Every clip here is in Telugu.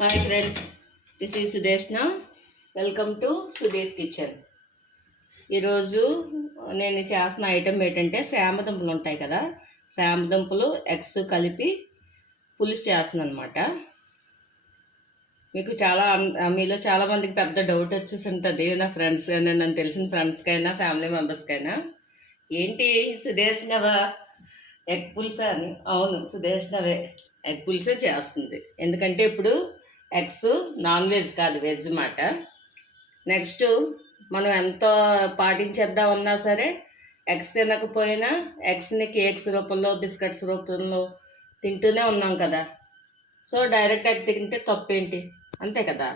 Hi friends, this is Sudeshna. Welcome to Sudhi's kitchen. ఈరోజు నేను చేస్తున్న ఐటెం ఏంటంటే శామదుంపలు ఉంటాయి కదా, శామదుంపలు ఎగ్స్ కలిపి పులుసు చేస్తున్నాను అనమాట. మీకు మీలో చాలామందికి పెద్ద డౌట్ వచ్చేసి ఉంటుంది, నా ఫ్రెండ్స్ నన్ను తెలిసిన ఫ్రెండ్స్కైనా ఫ్యామిలీ మెంబర్స్కైనా, ఏంటి సుదేష్ణవా ఎగ్ పులుసా అని. అవును, సుదేష్ణవే ఎగ్ పులుసే చేస్తుంది. ఎందుకంటే ఇప్పుడు ఎగ్స్ నాన్ వెజ్ కాదు, వెజ్ మాట. నెక్స్ట్ మనం ఎంత పాటించేద్దామన్నా సరే ఎగ్స్ తినకపోయినా ఎగ్స్ని కేక్స్ రూపంలో బిస్కెట్స్ రూపంలో తింటూనే ఉన్నాం కదా. సో డైరెక్ట్ ఎగ్ తింటే తప్పేంటి, అంతే కదా.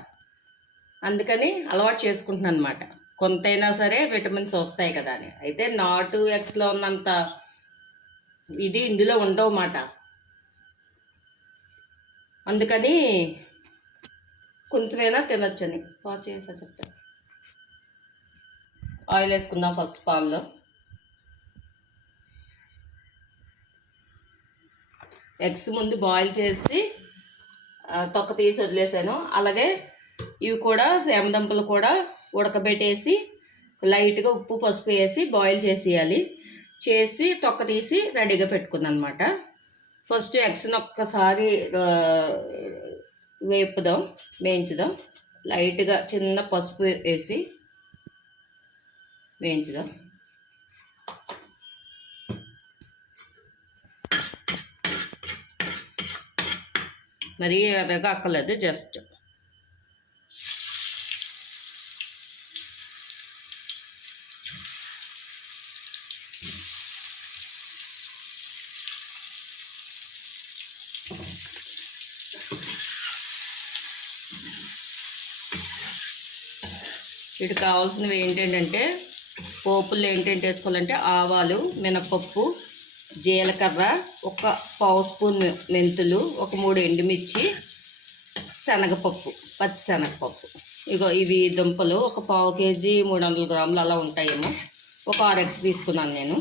అందుకని అలవాటు చేసుకుంటున్నాను అనమాట. కొంతైనా సరే విటమిన్స్ వస్తాయి కదా అని. అయితే నాటు ఎగ్స్లో ఉన్నంత ఇది ఇందులో ఉండవు మాట. అందుకని కొంచెమైనా తినొచ్చని పాజ్ చేసా చెప్తాను. ఆయిల్ వేసుకుందాం ఫస్ట్ పాల్లో. ఎగ్స్ ముందు బాయిల్ చేసి తొక్క తీసి వదిలేసాను. అలాగే ఇవి కూడా సేమదుంపలు కూడా ఉడకబెట్టేసి లైట్గా ఉప్పు పసుపు వేసి బాయిల్ చేసేయాలి. చేసి తొక్క తీసి రెడీగా పెట్టుకున్నాను అనమాట. ఫస్ట్ ఎగ్స్ని ఒక్కసారి వేయించుదాం. లైట్గా చిన్న పసుపు వేసి వేయించుదాం. మరి ఎర్రగా అక్కర్లేదు, జస్ట్ వీటికి కావాల్సినవి ఏంటంటే పోపులు ఏంటంటే వేసుకోవాలంటే ఆవాలు, మినపప్పు, జీలకర్ర, ఒక పావు స్పూన్ మెంతులు, ఒక 3 ఎండుమిర్చి, శనగపప్పు, పచ్చి శనగపప్పు. ఇవి దుంపలు ఒక పావు కేజీ 300 గ్రాములు అలా ఉంటాయేమో. ఒక 6 ఎగ్స్ తీసుకున్నాను నేను.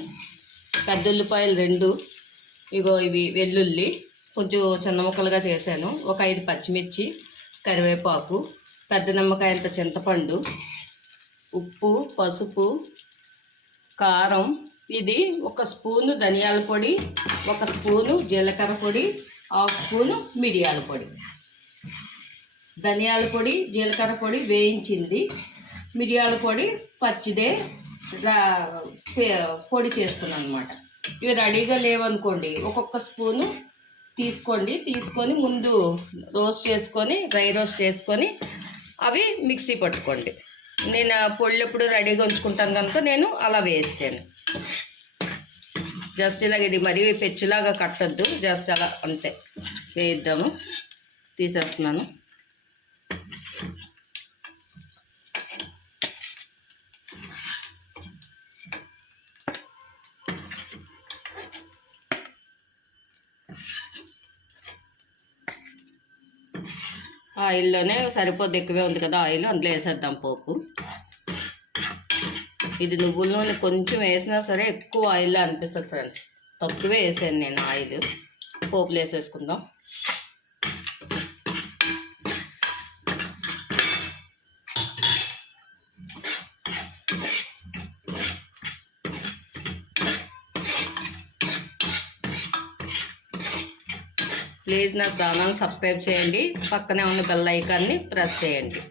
పెద్ద ఉల్లిపాయలు 2, ఇవి వెల్లుల్లి కొంచెం చిన్న ముక్కలుగా చేశాను. ఒక 5 పచ్చిమిర్చి, కరివేపాకు, పెద్ద నిమ్మకాయ అంత చింతపండు, ఉప్పు, పసుపు, కారం. ఇది 1 స్పూను ధనియాల పొడి, 1 స్పూను జీలకర్ర పొడి, 1/2 స్పూను మిరియాల పొడి. ధనియాల పొడి, జీలకర్ర పొడి వేయించింది, మిరియాల పొడి పచ్చిదే పొడి చేసుకున్నాను అనమాట. ఇవి రెడీగా లేవనుకోండి, ఒక్కొక్క స్పూను తీసుకొని ముందు డ్రై రోస్ట్ చేసుకొని అవి మిక్సీ పట్టుకోండి. నేను పొళ్ళు ఎప్పుడు రెడీగా ఉంచుకుంటాను కనుక నేను అలా వేసాను. జస్ట్ ఇలాగ, ఇది మరీ పెచ్చులాగా కట్టొద్దు, జస్ట్ అలా అంతే వేయిద్దాము. తీసేస్తున్నాను. ఆయిల్లోనే సరిపోద్ది, ఎక్కువే ఉంది కదా ఆయిల్, అందులో వేసేద్దాం పోపు. ఇది నువ్వుల నూనె కొంచెం వేసినా సరే ఎక్కువ ఆయిల్లో అనిపిస్తుంది ఫ్రెండ్స్. తక్కువే వేసాను నేను ఆయిల్. పోపులు వేసేసుకుందాం. ప్లీజ్ నా ఛానల్ సబ్స్క్రైబ్ చేయండి, పక్కనే ఉన్న బెల్ ఐకాన్ని ప్రెస్ చేయండి.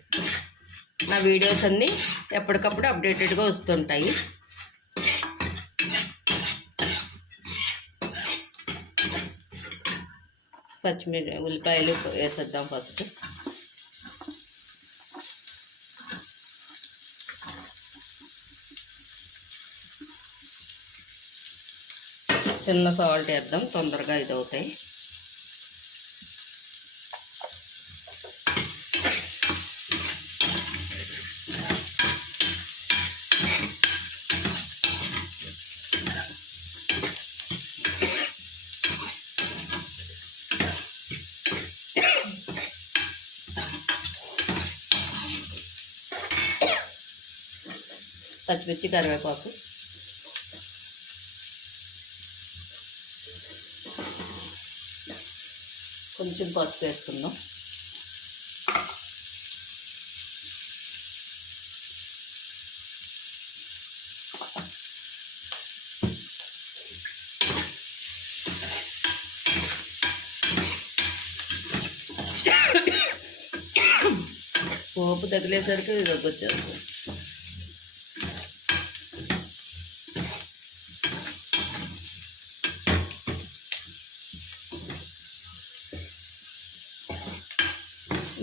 నా వీడియోస్ అన్నీ ఎప్పటికప్పుడు అప్డేటెడ్గా వస్తుంటాయి. ఉల్లిపాయలు వేసేద్దాం ఫస్ట్. చిన్న సాల్ట్ వేద్దాం, తొందరగా ఇది అవుతాయి. పచ్చిమిర్చి, కరివేపాకు, కొంచెం పసుపు వేసుకుందాం. పోపు తగిలేసరికి దగ్గు వచ్చేస్తుంది.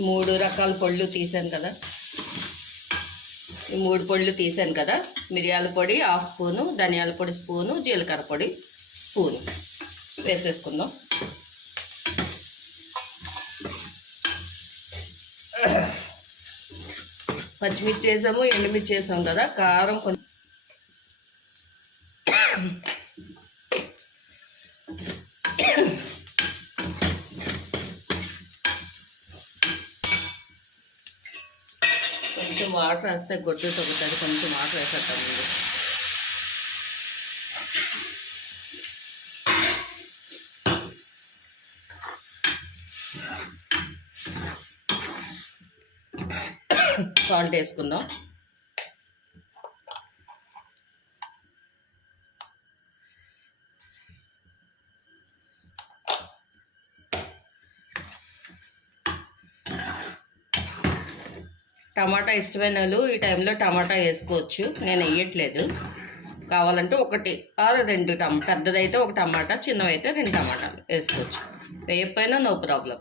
మూడు రకాల పళ్ళు తీసాను కదా, ఈ 3 పళ్ళు తీసాను కదా. మిరియాల పొడి 1/2 స్పూను, ధనియాల పొడి స్పూను, జీలకర్ర పొడి స్పూను వేసేసుకుందాం. పచ్చిమిర్చి వేసాము, ఎండుమిర్చి వేసాము కదా. కారం కొంచెం కొంచెం వాటర్ వేస్తే గొడ్డు తగ్గుతుంది. కొంచెం వాటర్ వేసేద్దాం ముందు. సాల్ట్ వేసుకుందాం. టమాటా ఇష్టమైన వాళ్ళు ఈ టైంలో టమాటా వేసుకోవచ్చు, నేను వేయట్లేదు. కావాలంటే 1 ఆర్ 2 పెద్దదైతే 1 టమాటా, చిన్నవైతే 2 టమాటాలు వేసుకోవచ్చు. వేయకపోయినా నో ప్రాబ్లం.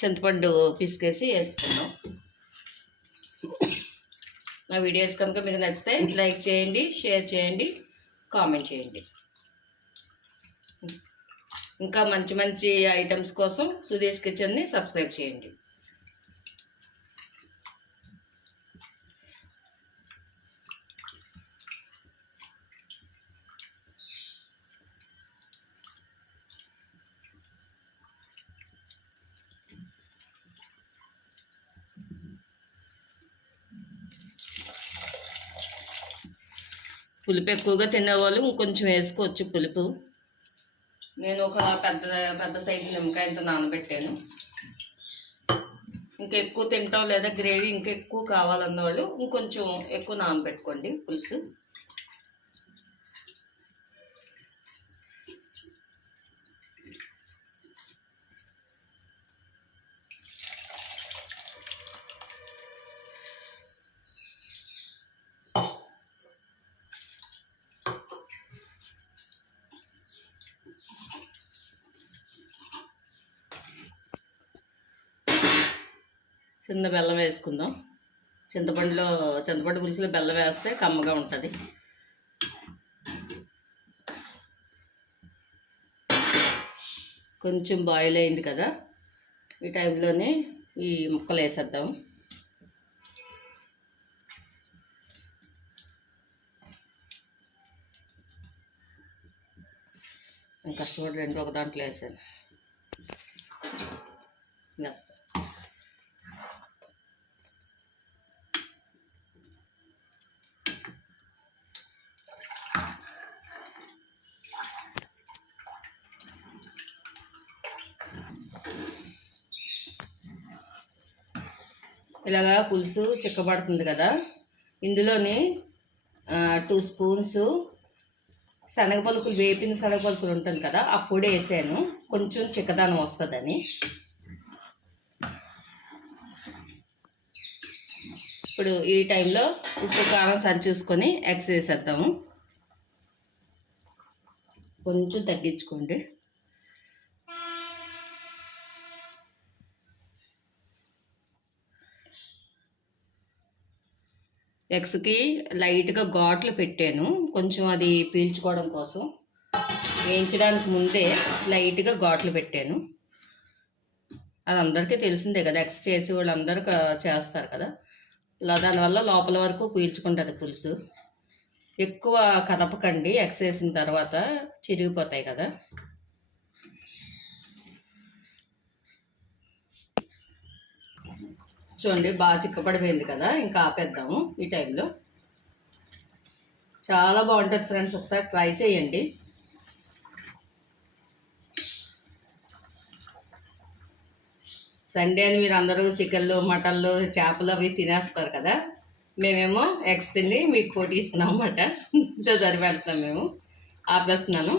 చింతపండు పిసికేసి వేసుకుందాం. నా వీడియోస్ కనుక మీకు నచ్చితే లైక్ చేయండి, షేర్ చేయండి, కామెంట్ చేయండి. ఇంకా మంచి మంచి ఐటమ్స్ కోసం సుధీస్ కిచెన్ని సబ్స్క్రైబ్ చేయండి. పులుపు ఎక్కువగా తినేవాళ్ళు ఇంకొంచెం వేసుకోవచ్చు పులుపు. నేను ఒక పెద్ద సైజు నిమ్మకాయతో నానబెట్టాను. ఇంకా ఎక్కువ తింటాం లేదా గ్రేవీ ఇంకా ఎక్కువ కావాలన్న వాళ్ళు ఇంకొంచెం ఎక్కువ నానబెట్టుకోండి పులుసు. చిన్న బెల్లం వేసుకుందాం. చింతపండు పులుసులో బెల్లం వేస్తే కమ్మగా ఉంటుంది. కొంచెం బాయిల్ అయింది కదా, ఈ టైంలోనే ఈ ముక్కలు వేసేద్దాం. నేను కష్టపడి 2 ఒక దాంట్లో వేసాను. వేస్తాను. ఇలాగా పులుసు చిక్కబడుతుంది కదా, ఇందులోని 2 స్పూన్స్ శనగపలుకులు, వేపిన శనగపలుకులు ఉంటుంది కదా, ఆ పొడి వేసాను కొంచెం చిక్కదనం వస్తుందని. ఇప్పుడు ఈ టైంలో ఉప్పు కారం సరి చూసుకొని ఎగ్స్ వేసేద్దాము. కొంచెం తగ్గించుకోండి. ఎగ్స్కి లైట్గా ఘాట్లు పెట్టాను, కొంచెం అది పీల్చుకోవడం కోసం. వేయించడానికి ముందే లైట్గా ఘాట్లు పెట్టాను. అది అందరికీ తెలిసిందే కదా, ఎగ్స్ చేసి వాళ్ళందరూ చేస్తారు కదా. దానివల్ల లోపల వరకు పీల్చుకుంటుంది పులుసు. ఎక్కువ కదపకండి, ఎగ్స్ వేసిన తర్వాత చిరిగిపోతాయి కదా. చూడండి బాగా చిక్కపడిపోయింది కదా, ఇంకా ఆపేద్దాము. ఈ టైంలో చాలా బాగుంటుంది ఫ్రెండ్స్, ఒకసారి ట్రై చేయండి. సండే అని మీరు అందరూ చికెన్లు, మటన్లు, చేపలు అవి తినేస్తారు కదా, మేమేమో ఎగ్స్ తిని మీకు పోటీ ఇస్తున్నాం అన్నమాట. ఇంత సరిపెడతాం. మేము ఆపేస్తున్నాను.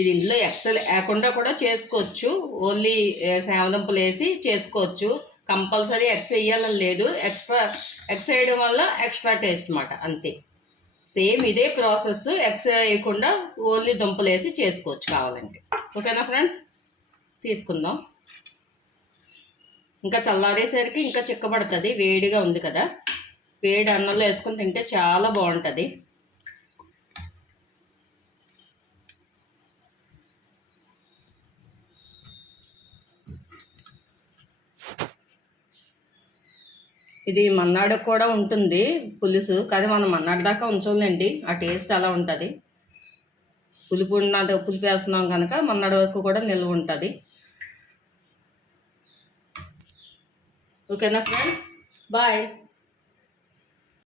ఇది ఇందులో ఎక్సెల్ లేకుండా కూడా చేసుకోవచ్చు, ఓన్లీ సేమదుంపలు వేసి చేసుకోవచ్చు. కంపల్సరీ ఎగ్స్ వేయాలని లేదు, ఎగ్స్ వేయడం వల్ల ఎక్స్ట్రా టేస్ట్ అన్నమాట, అంతే. సేమ్ ఇదే ప్రాసెస్, ఎగ్స్ వేయకుండా ఓన్లీ దుంపలు వేసి చేసుకోవచ్చు కావాలంటే. ఓకేనా ఫ్రెండ్స్, తీసుకుందాం. ఇంకా చల్లారేసరికి ఇంకా చిక్కబడుతుంది, వేడిగా ఉంది కదా. వేడి అన్నంలో వేసుకొని తింటే చాలా బాగుంటుంది. ఇది మన్నాడుకు కూడా ఉంటుంది పులుసు, కానీ మనం మన్నాడు దాకా ఉంచండి, ఆ టేస్ట్ అలా ఉంటుంది. పులుపు ఉన్నది, పులుపు వేస్తున్నాం కనుక మన్నాడు వరకు కూడా నిల్వ ఉంటుంది. ఓకేనా ఫ్రెండ్స్, బాయ్.